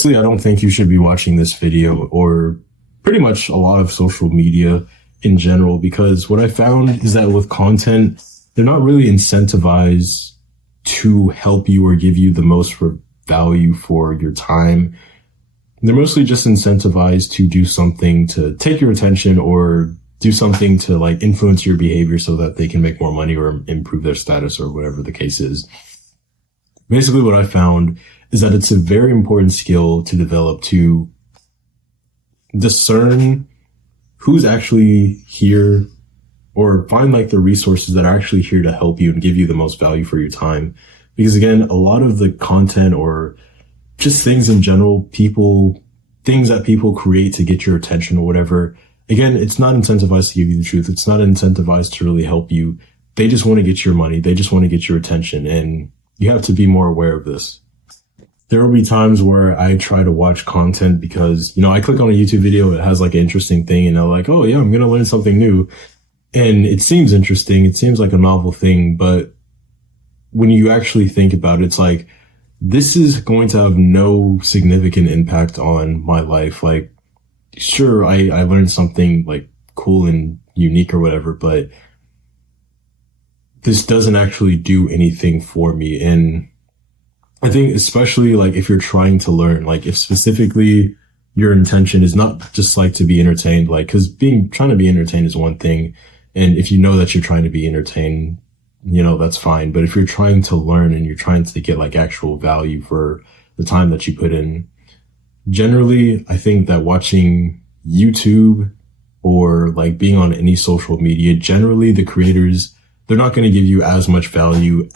Honestly, I don't think you should be watching this video or pretty much a lot of social media in general, because what I found is that with content, they're not really incentivized to help you or give you the most value for your time. They're mostly just incentivized to do something to take your attention or do something to like influence your behavior so that they can make more money or improve their status or whatever the case is. Basically, what I found is that it's a very important skill to develop to discern who's actually here or find like the resources that are actually here to help you and give you the most value for your time. Because again, a lot of the content or just things in general, things that people create to get your attention or whatever, again, it's not incentivized to give you the truth. It's not incentivized to really help you. They just want to get your money. They just want to get your attention. And you have to be more aware of this. There will be times where I try to watch content because, I click on a YouTube video, it has like an interesting thing and I'm like, oh yeah, I'm going to learn something new. And it seems interesting. It seems like a novel thing. But when you actually think about it, it's like, this is going to have no significant impact on my life. Like, sure, I learned something like cool and unique or whatever, but this doesn't actually do anything for me. And I think especially like if you're trying to learn, like if specifically your intention is not just like to be entertained, like, cause trying to be entertained is one thing. And if you know that you're trying to be entertained, that's fine. But if you're trying to learn and you're trying to get like actual value for the time that you put in, generally, I think that watching YouTube or like being on any social media, generally the creators, they're not going to give you as much value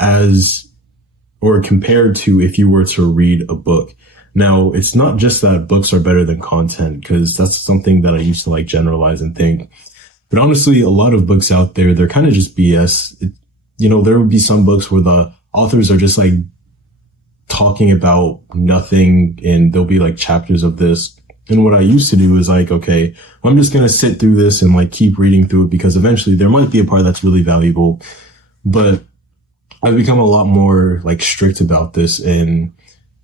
or compared to if you were to read a book. Now, it's not just that books are better than content, because that's something that I used to like generalize and think. But honestly, a lot of books out there, they're kind of just BS. There would be some books where the authors are just like talking about nothing and there'll be like chapters of this. And what I used to do is like, okay, well, I'm just going to sit through this and like keep reading through it because eventually there might be a part that's really valuable. But I've become a lot more like strict about this. And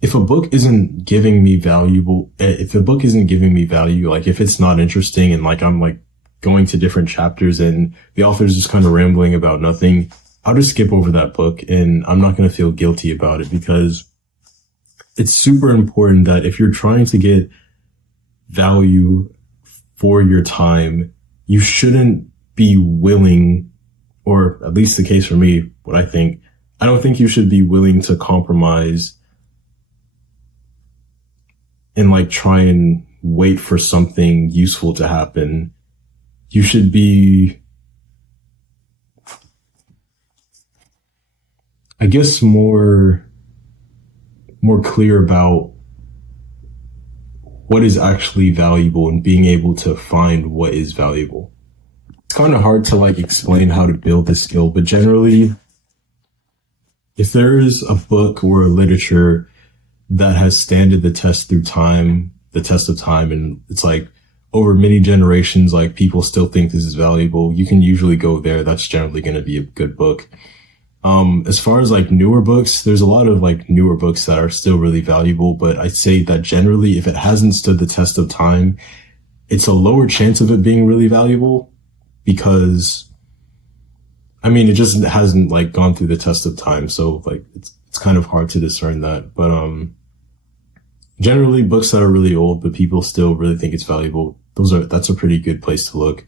if a book isn't giving me value, like if it's not interesting and like I'm like going to different chapters and the author's just kind of rambling about nothing, I'll just skip over that book and I'm not going to feel guilty about it, because it's super important that if you're trying to get value for your time, you shouldn't be willing, or at least the case for me, I don't think you should be willing to compromise and like try and wait for something useful to happen. You should be, I guess, more clear about what is actually valuable and being able to find what is valuable. It's kind of hard to like explain how to build this skill, but generally, if there is a book or a literature that has standed the test of time, and it's like over many generations, like people still think this is valuable, you can usually go there. That's generally going to be a good book. As far as like newer books, there's a lot of like newer books that are still really valuable, but I'd say that generally if it hasn't stood the test of time, it's a lower chance of it being really valuable, because it just hasn't like gone through the test of time. So like it's kind of hard to discern that. But generally books that are really old but people still really think it's valuable, that's a pretty good place to look.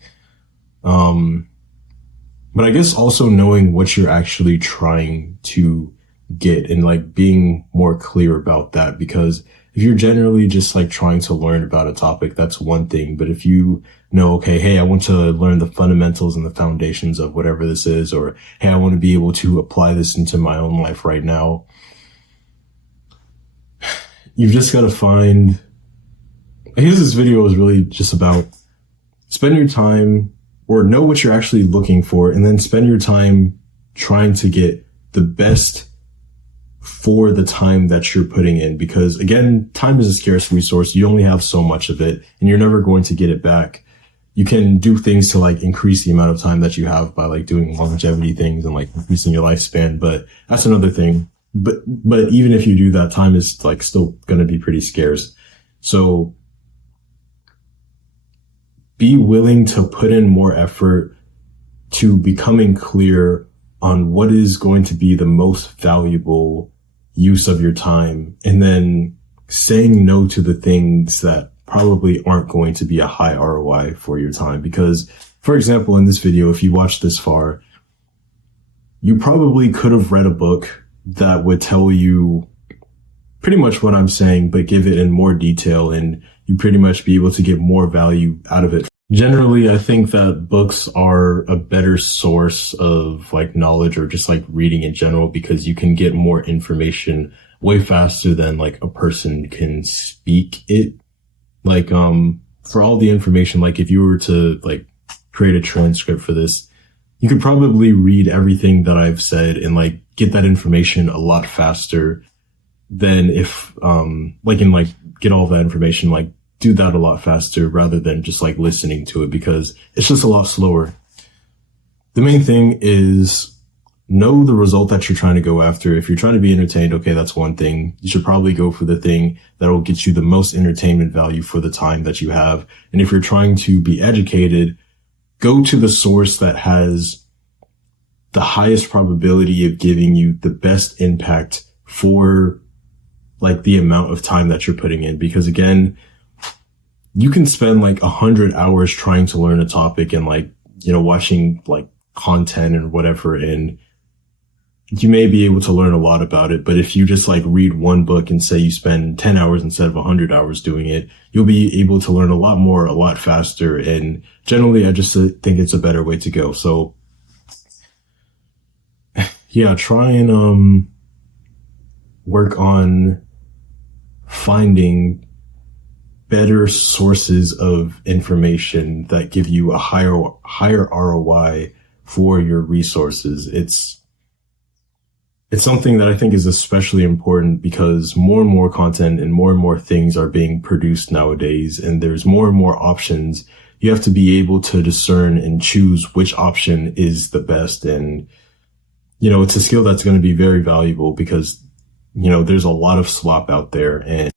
But I guess also knowing what you're actually trying to get and like being more clear about that, because if you're generally just like trying to learn about a topic, that's one thing. But if you know, okay, hey, I want to learn the fundamentals and the foundations of whatever this is, or hey, I want to be able to apply this into my own life right now, you've just got to find, I guess this video is really just about spend your time or know what you're actually looking for, and then spend your time trying to get the best for the time that you're putting in. Because again, time is a scarce resource. You only have so much of it and you're never going to get it back. You can do things to like increase the amount of time that you have by like doing longevity things and like increasing your lifespan, but that's another thing. But even if you do that, time is like still going to be pretty scarce. So be willing to put in more effort to becoming clear on what is going to be the most valuable use of your time, and then saying no to the things that probably aren't going to be a high ROI for your time. Because, for example, in this video, if you watched this far, you probably could have read a book that would tell you pretty much what I'm saying, but give it in more detail, and you pretty much be able to get more value out of it. Generally, I think that books are a better source of like knowledge, or just like reading in general, because you can get more information way faster than like a person can speak it. Like, for all the information, like if you were to like create a transcript for this, you could probably read everything that I've said and like get that information a lot faster than if, get all that information, like do that a lot faster rather than just like listening to it, because it's just a lot slower. The main thing is know the result that you're trying to go after. If you're trying to be entertained, okay, that's one thing. You should probably go for the thing that will get you the most entertainment value for the time that you have. And if you're trying to be educated, go to the source that has the highest probability of giving you the best impact for like the amount of time that you're putting in. Because again, you can spend like 100 hours trying to learn a topic and like, watching like content and whatever, and you may be able to learn a lot about it. But if you just like read one book and say you spend 10 hours instead of 100 hours doing it, you'll be able to learn a lot more, a lot faster. And generally, I just think it's a better way to go. So yeah, try and work on finding better sources of information that give you a higher ROI for your resources. It's something that I think is especially important because more and more content and more things are being produced nowadays, and there's more and more options. You have to be able to discern and choose which option is the best. And, it's a skill that's going to be very valuable because, there's a lot of slop out there, and